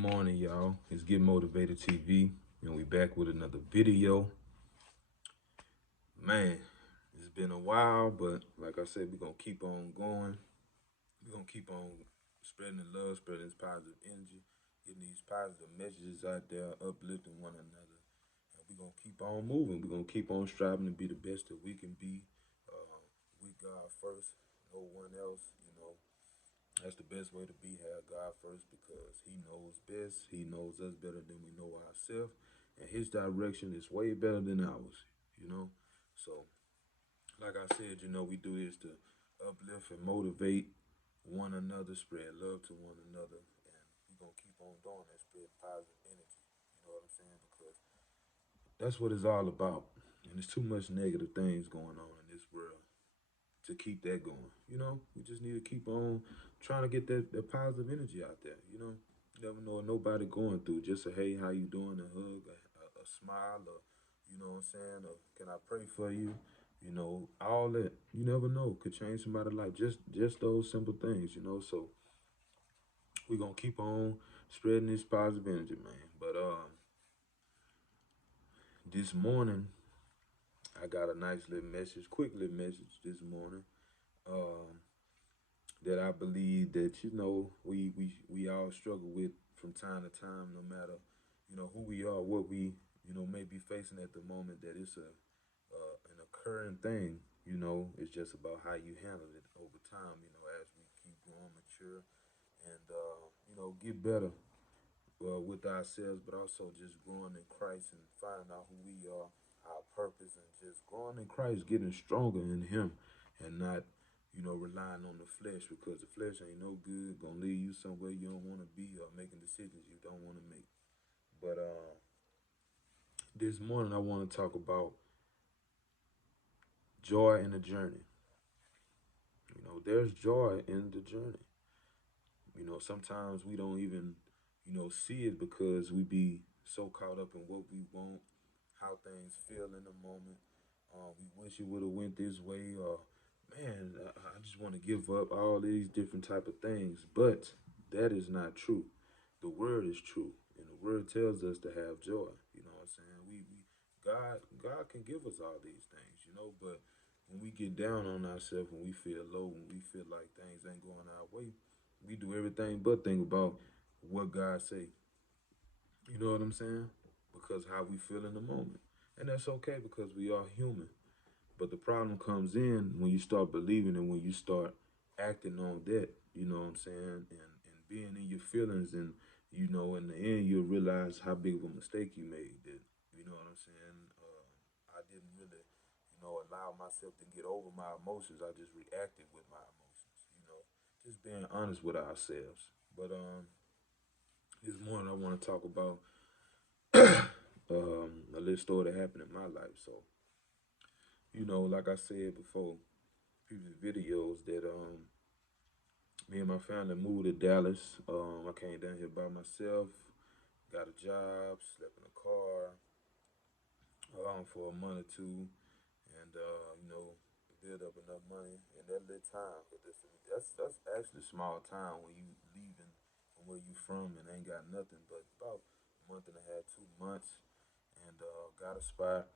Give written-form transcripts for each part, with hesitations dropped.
morning, y'all. It's Get Motivated TV, and we back with another video. Man, it's been a while, but like I said, we're gonna keep on going. We're gonna keep on spreading the love, spreading this positive energy, getting these positive messages out there, uplifting one another. And we're gonna keep on moving. We're gonna keep on striving to be the best that we can be. With God first, no one else, That's the best way to be, have God first, because he knows best. He knows us better than we know ourselves. And his direction is way better than ours, you know? So, like I said, we do this to uplift and motivate one another, spread love to one another. And we're going to keep on doing that, spread positive energy. You know what I'm saying? Because that's what it's all about. And there's too much negative things going on in this world to keep that going. We just need to keep on trying to get that positive energy out there. You never know what nobody going through. Just a hey, how you doing? A hug, a smile, or you know what I'm saying? Or can I pray for you? All that. You never know could change somebody's life. Just those simple things. So we're gonna keep on spreading this positive energy, man. But this morning I got a nice little message, quick little message this morning. Um, that I believe that we all struggle with from time to time, no matter who we are, what we may be facing at the moment. That it's an occurring thing. It's just about how you handle it over time. As we keep growing, mature, and get better with ourselves, but also just growing in Christ and finding out who we are, our purpose, and just growing in Christ, getting stronger in Him, and not relying on the flesh, because the flesh ain't no good, gonna lead you somewhere you don't want to be, or making decisions you don't want to make. But this morning I want to talk about joy in the journey. There's joy in the journey. Sometimes we don't even see it because we be so caught up in what we want, how things feel in the moment. We wish it would have went this way, or man, I just want to give up, all these different type of things. But that is not true. The word is true, and the word tells us to have joy. You know what I'm saying? God can give us all these things, but when we get down on ourselves, when we feel low, when we feel like things ain't going our way, we do everything but think about what God say. You know what I'm saying? Because how we feel in the moment. And that's okay, because we are human. But the problem comes in when you start believing and when you start acting on that, you know what I'm saying? And being in your feelings, and in the end you'll realize how big of a mistake you made. That, you know what I'm saying? I didn't really, allow myself to get over my emotions. I just reacted with my emotions, just being honest with ourselves. But this morning I want to talk about a little story that happened in my life. So, like I said before, previous videos, that me and my family moved to Dallas. I came down here by myself, got a job, slept in a car for a month or two, and build up enough money in that little time. But that's actually a small time when you leaving from where you from and ain't got nothing but about a month and a half, 2 months, and got a spot,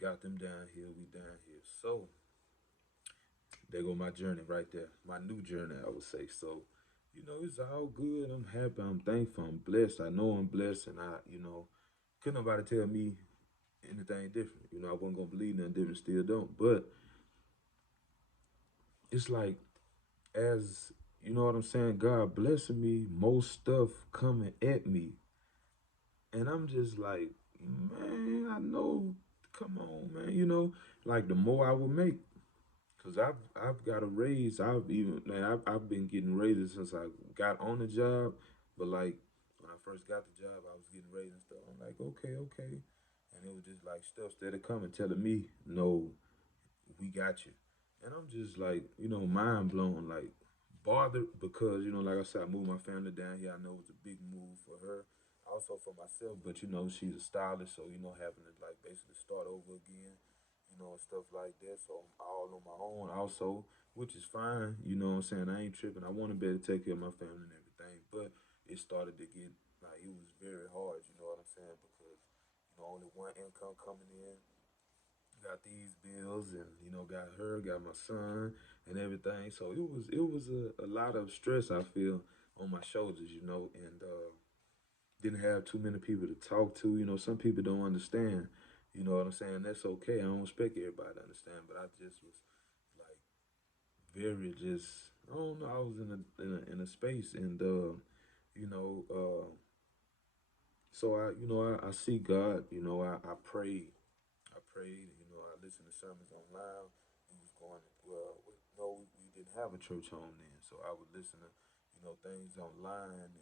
got them down here. We down here, so there go my journey right there. My new journey, I would say. So, it's all good. I'm happy. I'm thankful. I'm blessed. I know I'm blessed. And couldn't nobody tell me anything different. I wasn't going to believe nothing different, still don't. But it's like, as you know what I'm saying, God blessing me, most stuff coming at me. And I'm just like, man, I know, come on, man. Like the more I would make, cause I've got a raise. I've been getting raises since I got on the job. But like when I first got the job, I was getting raises and stuff. I'm like, okay, and it was just like stuff started coming, telling me, no, we got you. And I'm just like, mind blown, like bothered, because like I said, I moved my family down here. I know it's a big move for her, also for myself. But she's a stylist, so having to like basically start over again, and stuff like that. So I'm all on my own also, which is fine. You know what I'm saying? I ain't tripping. I want to be able to take care of my family and everything. But it started to get Like it was very hard, you know what I'm saying? Because only one income coming in, got these bills, and got her, got my son, and everything. So it was a lot of stress I feel on my shoulders, and didn't have too many people to talk to. Some people don't understand. You know what I'm saying? That's okay. I don't expect everybody to understand, but I just was like very just. I don't know. I was in a space, and you know, so I see God. I prayed. I prayed. I listened to sermons online. We was going well. No, we didn't have a church home then, so I would listen to things online, and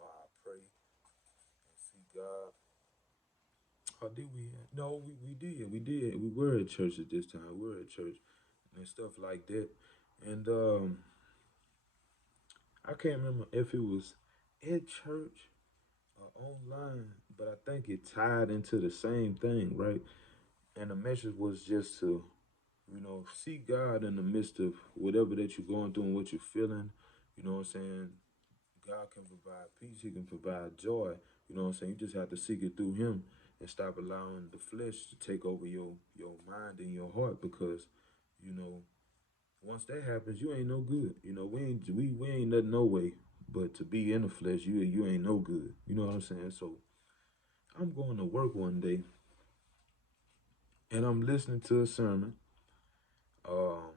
I pray and see God. Or did we? No, we did. We did. We were at church at this time. We were at church and stuff like that. And I can't remember if it was at church or online, but I think it tied into the same thing, right? And the message was just to, see God in the midst of whatever that you're going through and what you're feeling. You know what I'm saying? God can provide peace. He can provide joy. You know what I'm saying? You just have to seek it through Him and stop allowing the flesh to take over your mind and your heart, because you know once that happens, you ain't no good. We ain't nothing no way but to be in the flesh. You ain't no good. You know what I'm saying? So I'm going to work one day, and I'm listening to a sermon. Um,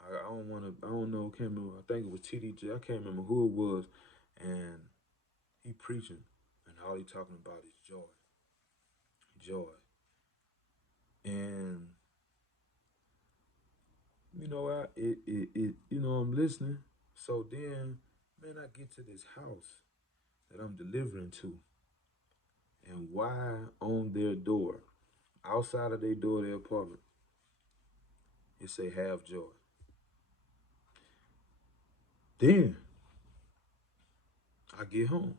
I don't want to. I don't know. Can't remember. I think it was TDJ. I can't remember who it was, and he preaching, and all he talking about is joy, joy, and I'm listening. So then, man, I get to this house that I'm delivering to, and why on their door, outside of their door, their apartment, it say have joy. Then I get home,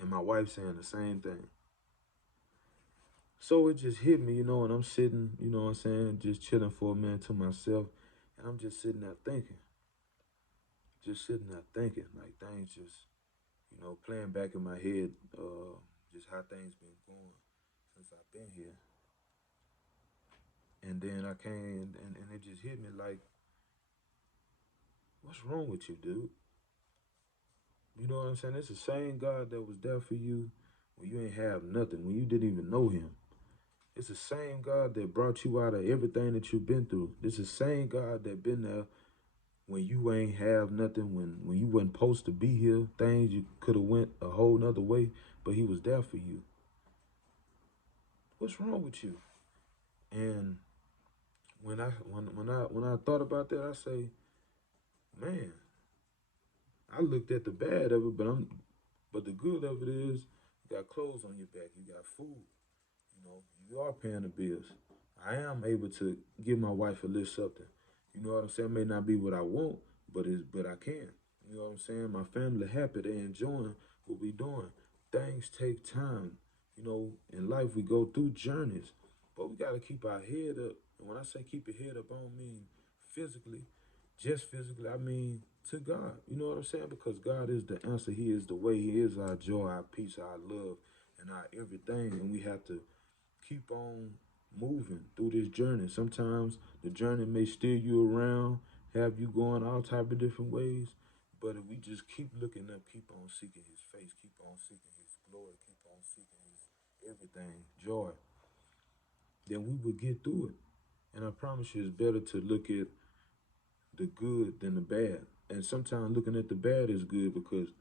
and my wife saying the same thing. So it just hit me, and I'm sitting, what I'm saying, just chilling for a minute to myself, and I'm just sitting there thinking, like things just, playing back in my head, just how things been going since I've been here. And then I came, and it just hit me like, what's wrong with you, dude? You know what I'm saying? It's the same God that was there for you when you ain't have nothing, when you didn't even know Him. It's the same God that brought you out of everything that you've been through. It's the same God that been there when you ain't have nothing, when you wasn't supposed to be here, things you could have went a whole nother way, but He was there for you. What's wrong with you? And when I thought about that, I say, man, I looked at the bad of it, but the good of it is you got clothes on your back, you got food, you are paying the bills. I am able to give my wife a little something. You know what I'm saying? It may not be what I want, but I can. You know what I'm saying? My family happy, they enjoying what we doing. Things take time. In life we go through journeys, but we gotta keep our head up. And when I say keep your head up, I don't mean physically, just physically. I mean to God. You know what I'm saying? Because God is the answer. He is the way. He is our joy, our peace, our love, and our everything. And we have to keep on moving through this journey. Sometimes the journey may steer you around, have you going all type of different ways. But if we just keep looking up, keep on seeking His face, keep on seeking His glory, keep on seeking His everything, joy, then we will get through it. And I promise you, it's better to look at the good than the bad. And sometimes looking at the bad is good, because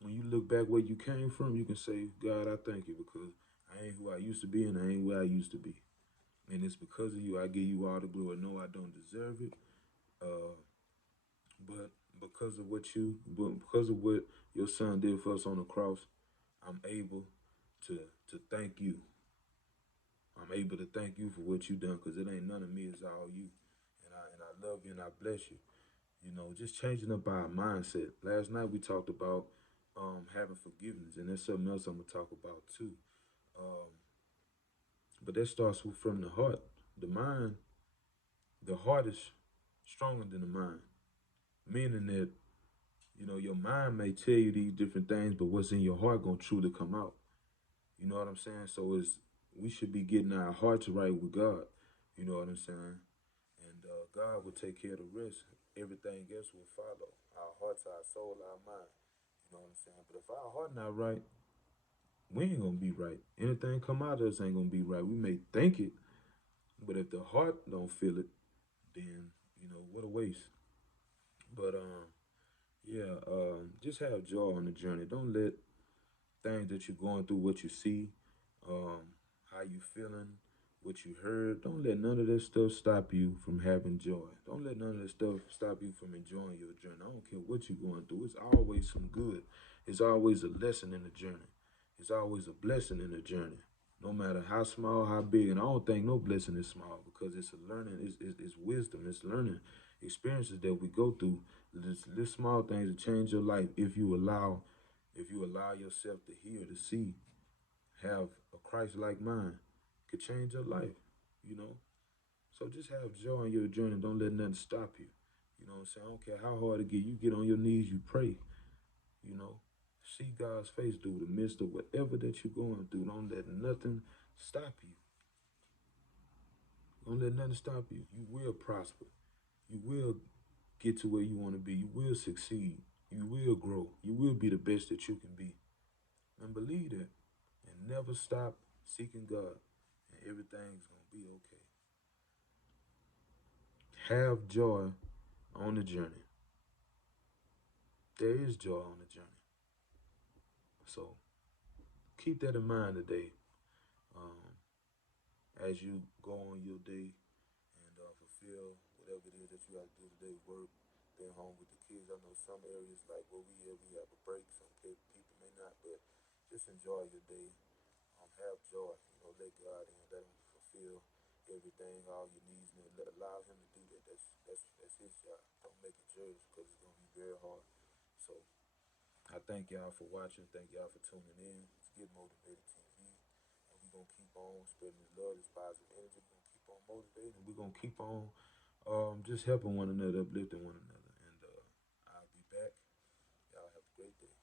when you look back where you came from, you can say, God, I thank you, because I ain't who I used to be, and I ain't where I used to be. And it's because of you. I give you all the glory. No, I don't deserve it. Uh, but because of what your son did for us on the cross, I'm able to thank you. I'm able to thank you for what you done, because it ain't none of me, it's all you. And I love you and I bless you. Just changing up our mindset. Last night we talked about having forgiveness, and that's something else I'm gonna talk about too. Um, but that starts from the heart. The mind, the heart is stronger than the mind, meaning that You know, your mind may tell you these different things, but what's in your heart gonna truly come out. You know what I'm saying? So it's we should be getting our hearts right with God. You know what I'm saying? And God will take care of the rest. Everything else will follow. Our hearts, our soul, our mind. You know what I'm saying? But if our heart not right, we ain't gonna be right. Anything come out of us ain't gonna be right. We may think it, but if the heart don't feel it, then what a waste. But yeah, just have joy on the journey. Don't let things that you're going through, what you see, um, how you feeling, what you heard. Don't let none of that stuff stop you from having joy. Don't let none of that stuff stop you from enjoying your journey. I don't care what you're going through. It's always some good. It's always a lesson in the journey. It's always a blessing in the journey. No matter how small, how big, and I don't think no blessing is small because it's a learning, it's wisdom, it's learning experiences that we go through. This small things that change your life if you allow yourself to hear, to see, have a Christ like mind, could change your life, you know? So just have joy in your journey. Don't let nothing stop you. You know what I'm saying? I don't care how hard it get. You get on your knees, you pray, you know? See God's face through the midst of whatever that you're going through. Don't let nothing stop you. Don't let nothing stop you. You will prosper. You will get to where you want to be. You will succeed. You will grow. You will be the best that you can be. And believe that. And never stop seeking God. And everything's going to be okay. Have joy on the journey. There is joy on the journey. So keep that in mind today um, as you go on your day and fulfill whatever it is that you got to do today, work, being home with the kids. I know some areas like where we have a break. Some people may not, but just enjoy your day. Have joy. Let God in. Let Him fulfill everything, all your needs, and allow Him to do that. That's His job. Don't make it yours because it's gonna be very hard. So I thank y'all for watching. Thank y'all for tuning in. It's Get Motivated TV, and we're gonna keep on spreading this love, this positive energy. We're gonna keep on motivating. We're gonna keep on just helping one another, uplifting one another. And I'll be back. Y'all have a great day.